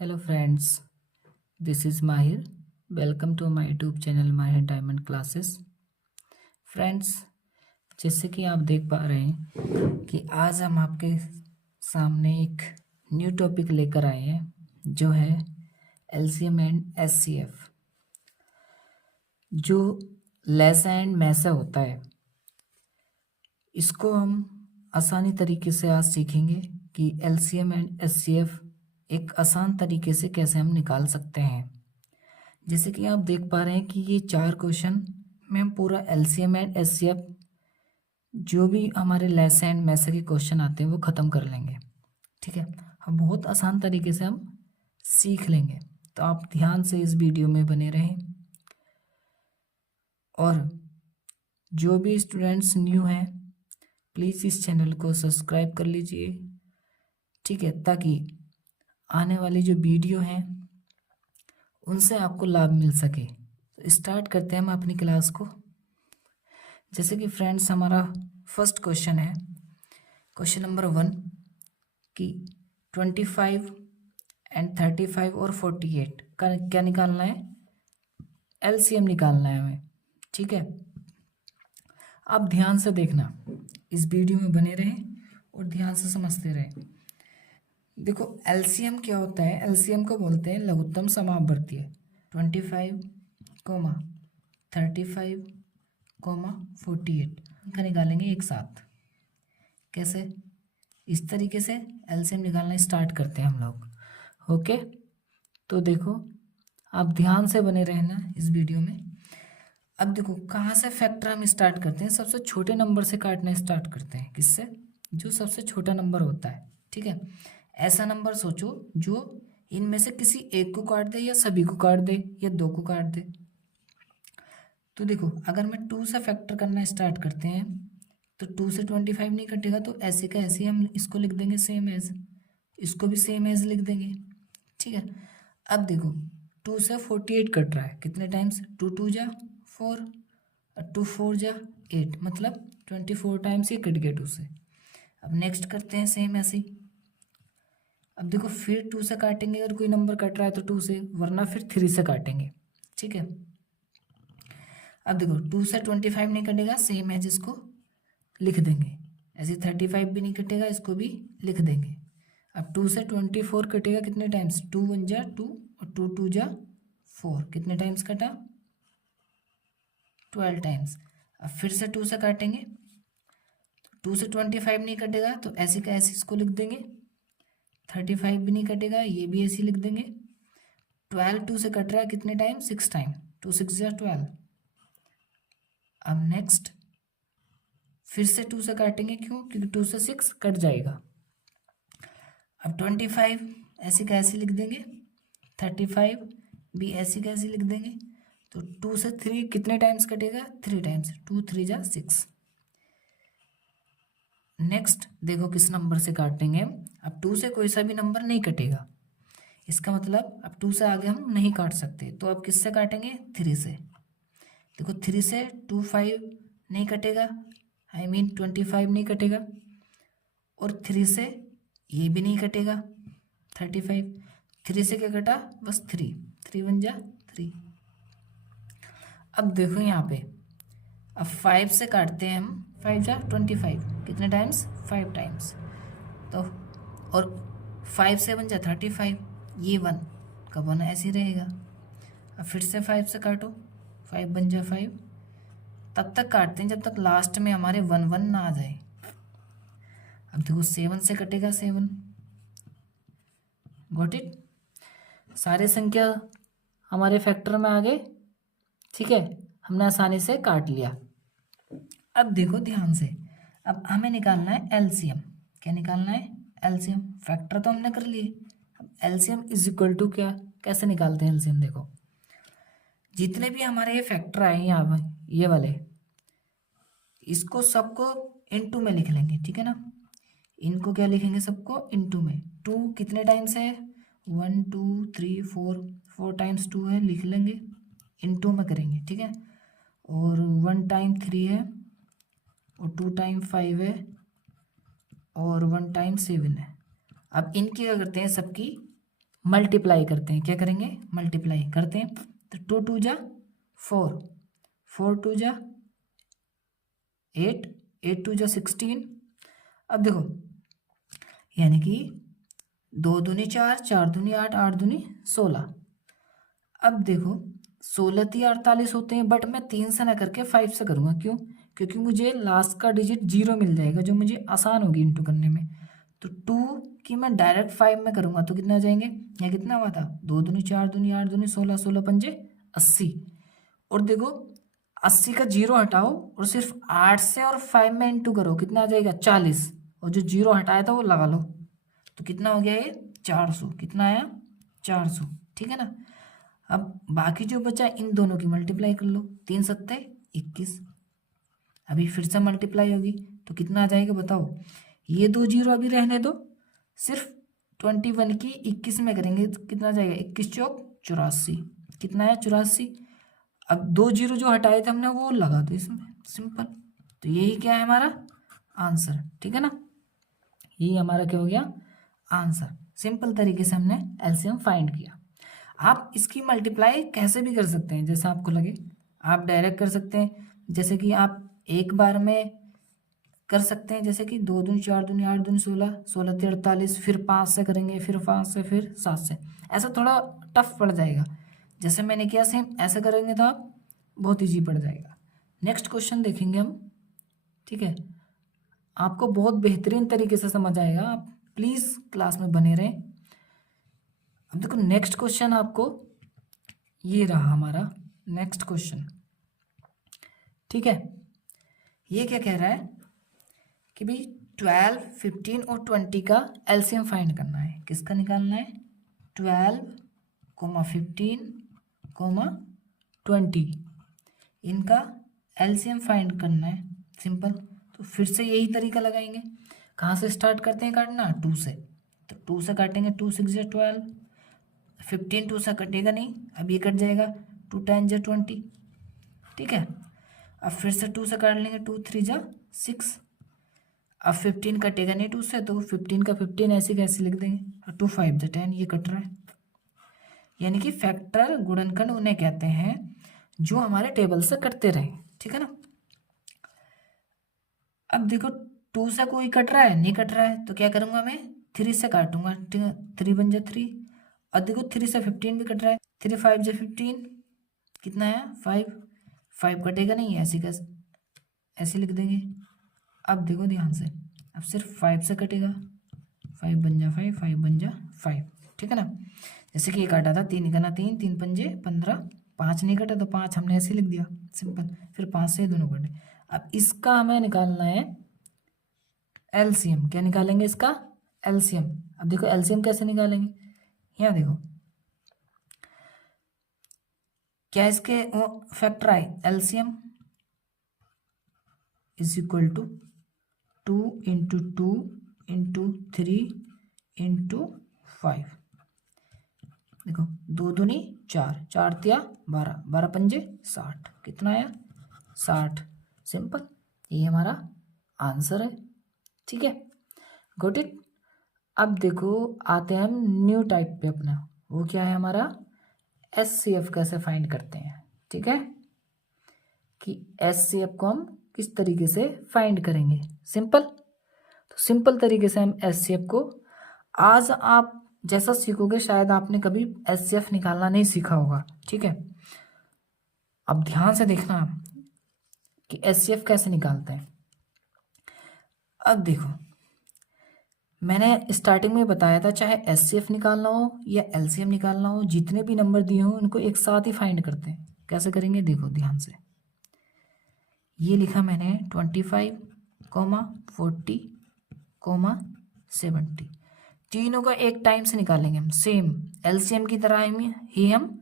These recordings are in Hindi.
Hello friends, this is Mahir. Welcome to my YouTube channel Mahir Diamond Classes. Friends, जैसे कि आप देख पा रहे हैं कि आज हम आपके सामने एक न्यू टॉपिक लेकर आए हैं जो है एलसीएम एंड एचसीएफ। जो लेसा एंड मैसा होता है, इसको हम आसानी तरीके से आज सीखेंगे कि एलसीएम एंड एचसीएफ एक आसान तरीके से कैसे हम निकाल सकते हैं। जैसे कि आप देख पा रहे हैं कि ये 4 क्वेश्चन में हम पूरा एलसीएम एंड एचसीएफ जो भी हमारे लेस एंड मैसे के क्वेश्चन आते हैं वो ख़त्म कर लेंगे। ठीक है, हम बहुत आसान तरीके से हम सीख लेंगे, तो आप ध्यान से इस वीडियो में बने रहें। और जो भी स्टूडेंट्स न्यू हैं प्लीज़ इस चैनल को सब्सक्राइब कर लीजिए। ठीक है, ताकि आने वाली जो वीडियो हैं उनसे आपको लाभ मिल सके। तो स्टार्ट करते हैं हम अपनी क्लास को। जैसे कि फ्रेंड्स, हमारा फर्स्ट क्वेश्चन है क्वेश्चन नंबर 1 कि 25 एंड 35 और 48 का क्या निकालना है, एलसीएम निकालना है हमें। ठीक है, आप ध्यान से देखना, इस वीडियो में बने रहें और ध्यान से समझते रहें। देखो, एलसीएम क्या होता है, एलसीएम को बोलते हैं लघुत्तम समापवर्तीय। 25, 35, 48 का निकालेंगे एक साथ। कैसे? इस तरीके से एलसीएम निकालना स्टार्ट करते हैं हम लोग। ओके, तो देखो, आप ध्यान से बने रहना इस वीडियो में। अब देखो कहाँ से फैक्टर हम स्टार्ट करते हैं, सबसे छोटे नंबर से काटना स्टार्ट करते हैं। किससे? जो सबसे छोटा नंबर होता है। ठीक है, ऐसा नंबर सोचो जो इनमें से किसी एक को काट दे या सभी को काट दे या 2 को काट दे। तो देखो, अगर मैं 2 से फैक्टर करना स्टार्ट करते हैं तो 2 से 25 नहीं कटेगा, तो ऐसे का ऐसे हम इसको लिख देंगे सेम एज, इसको भी सेम एज लिख देंगे। ठीक है, अब देखो 2 से 48 कट रहा है, कितने टाइम्स? 2 2 जा 4 और 2 4 जा 8, मतलब 24 टाइम्स ये कट गया 2 से। अब नेक्स्ट करते हैं सेम ऐसे ही। अब देखो फिर 2 से काटेंगे, अगर कोई नंबर कट रहा है तो 2 से, वरना फिर 3 से काटेंगे। ठीक है, अब देखो 2 से 25 नहीं कटेगा, सेम है जिसको लिख देंगे। ऐसे 35 भी नहीं कटेगा, इसको भी लिख देंगे। अब 2 से 24 कटेगा कितने टाइम्स? 2 1 जा 2 और 2 2 जा 4, कितने टाइम्स कटा? 12 टाइम्स। अब फिर से 2 से काटेंगे, 2 से 25 नहीं कटेगा, तो ऐसे का ऐसे इसको लिख देंगे। 35 भी नहीं कटेगा, ये भी ऐसे लिख देंगे। 12 2 से कट रहा है, कितने टाइम? 6 टाइम, 2 6 जा 12। अब नेक्स्ट फिर से 2 से काटेंगे, क्यों? क्योंकि 2 से 6 कट जाएगा। अब 25 ऐसे का ऐसे लिख देंगे, 35 भी ऐसे का ऐसे लिख देंगे। तो 2 से 3 कितने टाइम्स कटेगा? 3 टाइम्स, 2 3 जा 6। नेक्स्ट देखो किस नंबर से काटेंगे। अब 2 से कोई सा भी नंबर नहीं कटेगा, इसका मतलब अब 2 से आगे हम नहीं काट सकते, तो अब किससे काटेंगे? 3 से। देखो 3 से 25 नहीं कटेगा, आई मीन 25 नहीं कटेगा, और 3 से ये भी नहीं कटेगा 35। 3 से क्या कटा? बस 3, 3 1 जा 3। अब देखो यहाँ पे, अब 5 से काटते हैं हम, 5 जा 25, कितने टाइम्स? 5 टाइम्स। तो और 5 से 1 जा 35, ये 1 का 1 ऐसे ही रहेगा। अब फिर से 5 से काटो, 5 1 जा 5, तब तक काटते हैं जब तक लास्ट में हमारे 1 1 ना आ जाए। अब देखो 7 से कटेगा 7, गॉट इट? सारे संख्या हमारे फैक्टर में आ गए। ठीक है, हमने आसानी से काट लिया। अब देखो ध्यान से, अब हमें निकालना है एलसीएम। क्या निकालना है? एलसीएम। फैक्टर तो हमने कर लिए, अब एलसीएम इज इक्वल टू क्या, कैसे निकालते हैं एलसीएम? देखो, जितने भी हमारे ये फैक्टर आए यहाँ पर, ये वाले, इसको सबको इनटू में लिख लेंगे। ठीक है ना, इनको क्या लिखेंगे? सबको इनटू में। 2 कितने टाइम्स है? 1 2 3 4, 4 टाइम्स 2 है, लिख लेंगे, इनटू में करेंगे। ठीक है, और 1 टाइम 3 है, और 2 टाइम 5 है, और 1 टाइम 7 है। अब इनकी क्या करते हैं? सबकी मल्टीप्लाई करते हैं। क्या करेंगे? मल्टीप्लाई करते हैं। तो 2 2 जा 4, 4 2 जा 8, 8 2 जा 16। अब देखो यानी कि 2 दूनी 4, 4 दूनी 8, 8 दूनी 16। अब देखो 16 3 48 होते हैं, बट मैं 3 से ना करके 5 से करूँगा। क्यों? क्योंकि मुझे लास्ट का डिजिट 0 मिल जाएगा, जो मुझे आसान होगी इंटू करने में। तो 2 की मैं डायरेक्ट 5 में करूँगा तो कितना आ जाएंगे? यहाँ कितना हुआ था? 2 दूनी 4 दूनी 8 दूनी 16, 16 पंजे 80। और देखो 80 का 0 हटाओ और सिर्फ 8 से और 5 में इंटू करो, कितना आ जाएगा? 40। और जो 0 हटाया था वो लगा लो, तो कितना हो गया ये? 400। कितना आया? 400। ठीक है ना। अब बाकी जो बचा इन दोनों की मल्टीप्लाई कर लो। 3 सत्ते 21। अभी फिर से मल्टीप्लाई होगी तो कितना आ जाएगा बताओ? ये 2 जीरो अभी रहने दो, सिर्फ 21 की 21 में करेंगे तो कितना आ जाएगा? 21 चौक 84। कितना आया? 84। अब 2 जीरो जो हटाए थे हमने वो लगा दो इसमें, सिंपल। तो यही क्या है? हमारा आंसर। ठीक है ना। यही हमारा क्या हो गया? आंसर। सिंपल तरीके से हमने एलसीएम फाइंड किया। आप इसकी मल्टीप्लाई कैसे भी कर सकते हैं, जैसा आपको लगे। आप डायरेक्ट कर सकते हैं, जैसे कि आप एक बार में कर सकते हैं, जैसे कि 2 दूनी 4 दूनी 8 दूनी 16, 16 3 48, फिर 5 से करेंगे, फिर 5 से, फिर 7 से। ऐसा थोड़ा टफ पड़ जाएगा। जैसे मैंने किया सेम ऐसा करेंगे तो आप बहुत ईजी पड़ जाएगा। नेक्स्ट क्वेश्चन देखेंगे हम। ठीक है, आपको बहुत बेहतरीन तरीके से समझ आएगा, आप प्लीज़ क्लास में बने रहें। अब देखो नेक्स्ट क्वेश्चन आपको ये रहा हमारा नेक्स्ट क्वेश्चन। ठीक है, ये क्या कह रहा है कि भाई 12, 15 और 20 का एलसीएम फाइंड करना है। किसका निकालना है? 12, 15, 20 इनका एलसीएम फाइंड करना है। सिंपल। तो फिर से यही तरीका लगाएंगे। कहाँ से स्टार्ट करते हैं काटना? 2 से। तो 2 से काटेंगे। 2 6 जा 12, 15 2 से कटेगा नहीं, अब ये कट जाएगा। 2 10 जा 20। ठीक है, अब फिर से 2 से काट लेंगे। 2 3 जा 6। अब 15 कटेगा नहीं 2 से, तो 15 का 15 ऐसे कैसे लिख देंगे। और 2 5 जा 10, ये कट रहा है। यानी कि फैक्टर गुणनखंड उन्हें कहते हैं जो हमारे टेबल से कटते रहे। ठीक है ना। अब देखो 2 से कोई कट रहा है? नहीं कट रहा है, तो क्या करूंगा मैं? 3 से काटूंगा। 3 बन जा 3। और देखो 3 से 15 भी कट रहा है। 3 5 जा 15, कितना है? 5। 5 कटेगा नहीं, ऐसे कैसे ऐसे लिख देंगे। अब देखो ध्यान से, अब सिर्फ 5 से कटेगा। 5 बन जा 5, 5 बन जा 5। ठीक है ना। जैसे कि ये काटा था 3 का ना 3, 3 पंजे 15, 5 नहीं कटा तो 5 हमने ऐसे लिख दिया, सिंपल। फिर 5 से दोनों कटे। अब इसका हमें निकालना है एलसीएम। क्या निकालेंगे इसका? एलसीएम। अब देखो एलसीएम कैसे निकालेंगे, यहाँ देखो क्या इसके फैक्टर आए। LCM is equal to 2 into 2 into 3 into 5। देखो 2 दूनी 4, 4 तिया 12, 12 पंजे 60। कितना आया? 60। सिंपल, ये हमारा आंसर है। ठीक है, गॉट इट। अब देखो आते हैं हम न्यू टाइप पे अपना। वो क्या है हमारा? एचसीएफ कैसे फाइंड करते हैं। ठीक है, कि एचसीएफ को हम किस तरीके से फाइंड करेंगे। सिंपल। तो सिंपल तरीके से हम एचसीएफ को आज आप जैसा सीखोगे, शायद आपने कभी एचसीएफ निकालना नहीं सीखा होगा। ठीक है, अब ध्यान से देखना कि एचसीएफ कैसे निकालते हैं। अब देखो मैंने स्टार्टिंग में बताया था, चाहे एचसीएफ निकालना हो या एलसीएम निकालना हो, जितने भी नंबर दिए हो उनको एक साथ ही फाइंड करते हैं। कैसे करेंगे देखो ध्यान से। ये लिखा मैंने 25, 40, 70। तीनों का एक टाइम से निकालेंगे हम, सेम एलसीएम की तरह ही हम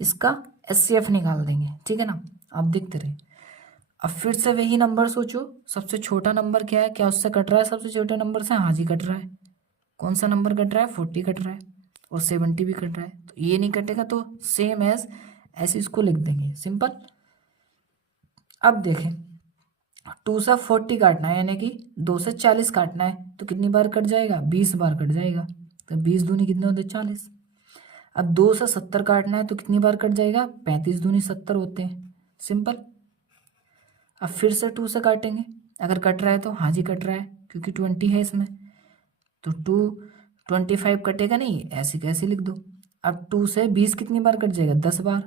इसका एचसीएफ निकाल देंगे। ठीक है ना। आप देखते रहे। अब फिर से वही नंबर सोचो, सबसे छोटा नंबर क्या है? क्या उससे कट रहा है सबसे छोटे नंबर से? हाँ जी कट रहा है। कौन सा नंबर कट रहा है? 40 कट रहा है, और 70 भी कट रहा है। तो ये नहीं कटेगा तो सेम एज ऐसे इसको लिख देंगे, सिंपल। अब देखें 2 से 40 काटना है, यानी कि 2 से 40 काटना है, तो कितनी बार कट जाएगा? 20 बार कट जाएगा। तो 20 दूनी कितने होते? 40। अब 2 से 70 काटना है तो कितनी बार कट जाएगा, 35 दूनी 70 होते हैं, सिंपल। अब फिर से 2 से काटेंगे, अगर कट रहा है तो हाँ जी कट रहा है क्योंकि 20 है इसमें, तो 25 कटेगा नहीं, ऐसे कैसे लिख दो। अब 2 से 20 कितनी बार कट जाएगा, 10 बार।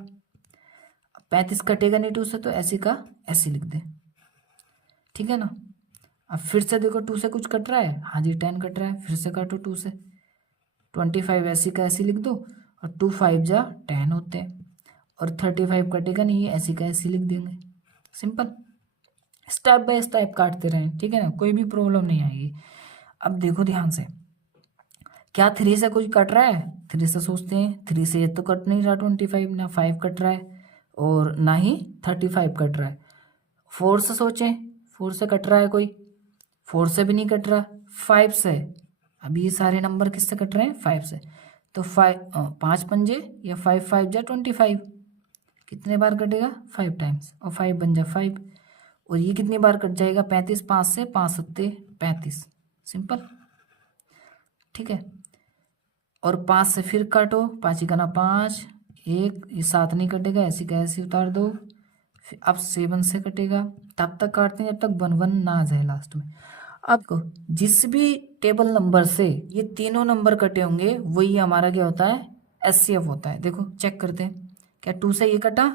35 कटेगा नहीं 2 से, तो ऐसे का ऐसे लिख दे, ठीक है ना। अब फिर से देखो 2 से कुछ कट रहा है, हाँ जी 10 कट रहा है, फिर से काटो 2 से, 25 ऐसे का ऐसे लिख दो, और 2 5 जा 10 होते हैं, और 35 कटेगा नहीं, ऐसे का ऐसे लिख देंगे, सिंपल। स्टेप बाय स्टेप काटते रहें, ठीक है ना, कोई भी प्रॉब्लम नहीं आएगी। अब देखो ध्यान से, क्या 3 से कुछ कट रहा है, 3 से सोचते हैं, 3 से ये तो कट नहीं रहा 25, ना 5 कट रहा है और ना ही 35 कट रहा है। 4 से सोचें, 4 से कट रहा है कोई, 4 से भी नहीं कट रहा, 5 से, अभी ये सारे नंबर किससे कट रहे हैं, 5 से, तो 5 पंजे या 5 5 जा 25, कितने बार कटेगा, 5 टाइम्स, और 5 बन जा 5, और ये कितनी बार कट जाएगा, 35, 5 से 5 सत्ते 35, सिंपल, ठीक है। और 5 से फिर काटो, 5 ही करना 5, 1 ये 7 नहीं कटेगा, ऐसे का ऐसे उतार दो, फिर अब 7 से कटेगा, तब तक काटते हैं जब तक 1 1 ना आ जाए लास्ट में। अब को जिस भी टेबल नंबर से ये तीनों नंबर कटे होंगे वही हमारा क्या होता है, एचसीएफ होता है। देखो चेक करते हैं, क्या 2 से ये कटा,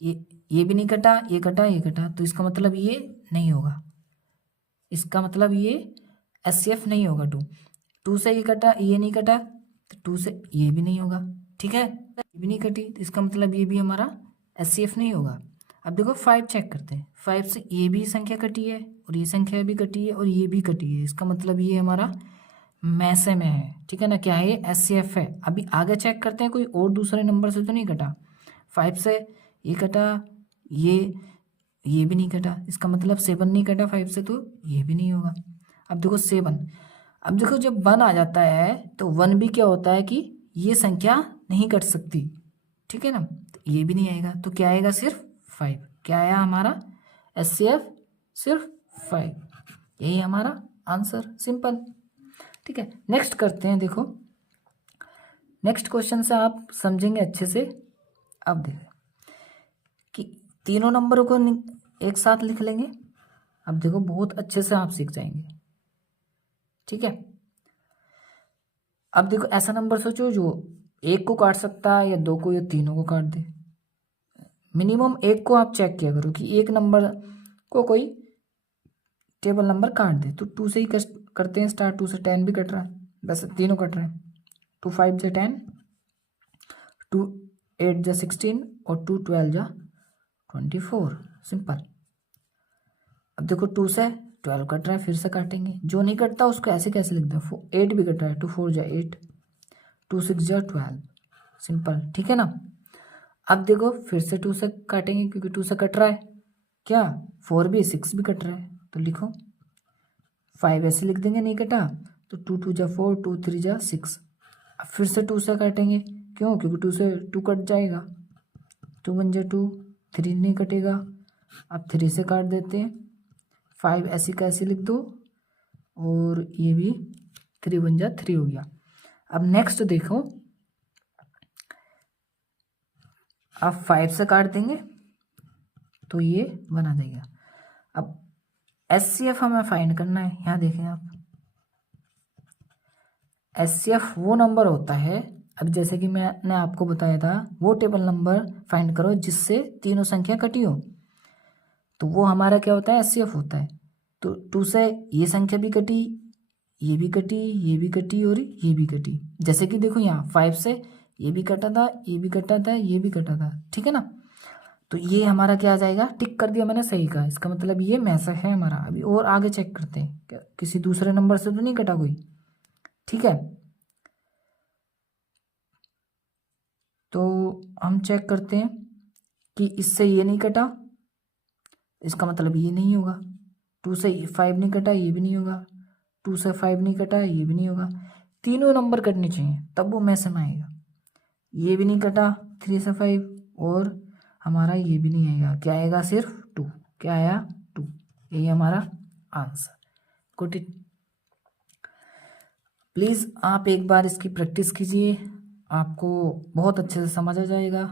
ये भी नहीं कटा, ये कटा, ये कटा, तो इसका मतलब ये नहीं होगा, इसका मतलब ये एचसीएफ नहीं होगा। 2 से ये कटा, ये नहीं कटा, तो 2 से ये भी नहीं होगा, ठीक है, ये भी नहीं कटी, तो इसका मतलब ये भी हमारा एचसीएफ नहीं होगा। अब देखो 5 चेक करते हैं, 5 से ये भी संख्या कटी है और ये संख्या भी कटी है और ये भी कटी है, इसका मतलब ये हमारा मैसे में है, ठीक है ना, क्या है ये, एचसीएफ है। अभी आगे चेक करते हैं, कोई और दूसरे नंबर से तो नहीं कटा, 5 से ये कटा, ये भी नहीं कटा, इसका मतलब 7 नहीं कटा 5 से, तो ये भी नहीं होगा। अब देखो 7, अब देखो जब 1 आ जाता है तो 1 भी क्या होता है कि ये संख्या नहीं कट सकती, ठीक है ना, तो ये भी नहीं आएगा, तो क्या आएगा, सिर्फ 5, क्या आया हमारा एचसीएफ, सिर्फ 5, यही हमारा आंसर, सिंपल, ठीक है। नेक्स्ट करते हैं, देखो नेक्स्ट क्वेश्चन से आप समझेंगे अच्छे से। अब देखो कि तीनों नंबरों को एक साथ लिख लेंगे, अब देखो बहुत अच्छे से आप सीख जाएंगे, ठीक है। अब देखो ऐसा नंबर सोचो जो 1 को काट सकता है या 2 को या तीनों को काट दे, मिनिमम 1 को आप चेक किया करो कि एक नंबर को कोई टेबल नंबर काट दे, तो 2 से ही करते हैं स्टार्ट, 2 से 10 भी कट रहा है, वैसे तीनों कट रहे हैं, 2 5 जा 10, 2 8 जा 16 और 2 12 जा 24, सिंपल। अब देखो 2 से 12 कट रहा है, फिर से काटेंगे, जो नहीं कटता उसको ऐसे कैसे लिख दो, 8 भी कट रहा है, 2 4 जा 8, 2 6 जा 12, सिंपल, ठीक है ना। अब देखो फिर से 2 से काटेंगे क्योंकि 2 से कट रहा है, क्या 4 भी 6 भी कट रहा है, तो लिखो 5 ऐसे लिख देंगे, नहीं कटा, तो 2 2 जा 4, 2 3 जा 6। अब फिर से 2 से काटेंगे, क्यों, क्योंकि 2 से 2 कट जाएगा, 2 1 जा 2, 3 नहीं कटेगा, अब 3 से काट देते हैं, 5 ऐसी का ऐसे लिख दो, और ये भी 3 1 जा 3 हो गया। अब नेक्स्ट देखो, आप 5 से काट देंगे तो ये बना देगा। अब एचसीएफ हमें फाइंड करना है, यहाँ देखें आप, एचसीएफ वो नंबर होता है, अब जैसे कि मैंने आपको बताया था, वो टेबल नंबर फाइंड करो जिससे तीनों संख्या कटी हो, तो वो हमारा क्या होता है, एचसीएफ होता है। तो 2 से ये संख्या भी कटी, ये भी कटी, ये भी कटी और ये भी कटी, जैसे कि देखो यहाँ 5 से ये भी कटा था, ये भी कटा था, ये भी कटा था, ठीक है ना, तो ये हमारा क्या आ जाएगा, टिक कर दिया मैंने, सही कहा, इसका मतलब ये मैच है हमारा। अभी और आगे चेक करते हैं, क्या किसी दूसरे नंबर से तो नहीं कटा कोई, ठीक है, तो हम चेक करते हैं कि इससे ये नहीं कटा, इसका मतलब ये नहीं होगा, 2 से 5 नहीं कटा, ये भी नहीं होगा, 2 से 5 नहीं कटा, ये भी नहीं होगा, तीनों नंबर कटने चाहिए तब वो मैच में आएगा। ये भी नहीं कटा 3 से 5, और हमारा ये भी नहीं आएगा, क्या आएगा, सिर्फ 2, क्या आया 2, यही हमारा आंसर। गुड इट, प्लीज़ आप एक बार इसकी प्रैक्टिस कीजिए, आपको बहुत अच्छे से समझ आ जाएगा।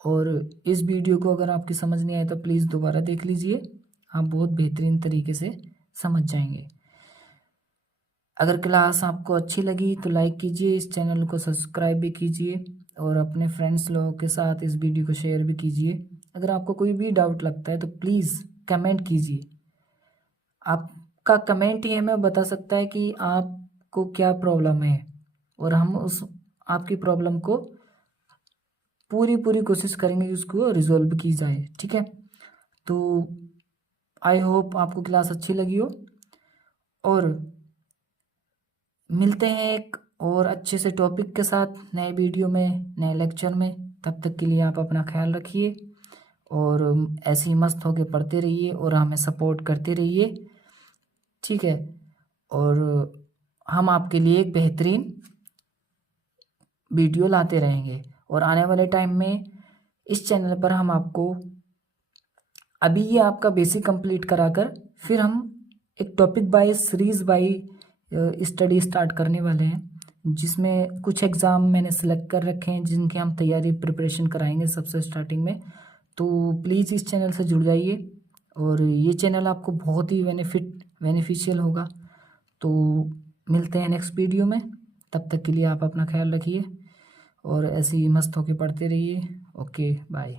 और इस वीडियो को अगर आपकी समझ नहीं आए तो प्लीज़ दोबारा देख लीजिए, आप बहुत बेहतरीन तरीके से समझ जाएंगे। अगर क्लास आपको अच्छी लगी तो लाइक कीजिए, इस चैनल को सब्सक्राइब भी कीजिए और अपने फ्रेंड्स लोगों के साथ इस वीडियो को शेयर भी कीजिए। अगर आपको कोई भी डाउट लगता है तो प्लीज़ कमेंट कीजिए। आपका कमेंट ही हमें बता सकता है कि आपको क्या प्रॉब्लम है, और हम उस आपकी प्रॉब्लम को पूरी पूरी कोशिश करेंगे कि उसको रिजॉल्व की जाए। ठीक है, तो आई होप आपको क्लास अच्छी लगी हो, और मिलते हैं एक और अच्छे से टॉपिक के साथ नए वीडियो में, नए लेक्चर में। तब तक के लिए आप अपना ख्याल रखिए और ऐसे ही मस्त होके पढ़ते रहिए और हमें सपोर्ट करते रहिए। ठीक है, और हम आपके लिए एक बेहतरीन वीडियो लाते रहेंगे। और आने वाले टाइम में इस चैनल पर हम आपको अभी ये आपका बेसिक कंप्लीट कराकर फिर हम एक topic by series by study start करने वाले हैं, जिसमें कुछ एग्ज़ाम मैंने सेलेक्ट कर रखे हैं जिनकी हम तैयारी प्रिपरेशन कराएंगे सबसे स्टार्टिंग में। तो प्लीज़ इस चैनल से जुड़ जाइए और ये चैनल आपको बहुत ही बेनिफिशियल होगा। तो मिलते हैं नेक्स्ट वीडियो में, तब तक के लिए आप अपना ख्याल रखिए और ऐसे ही मस्त होके पढ़ते रहिए। Okay, bye.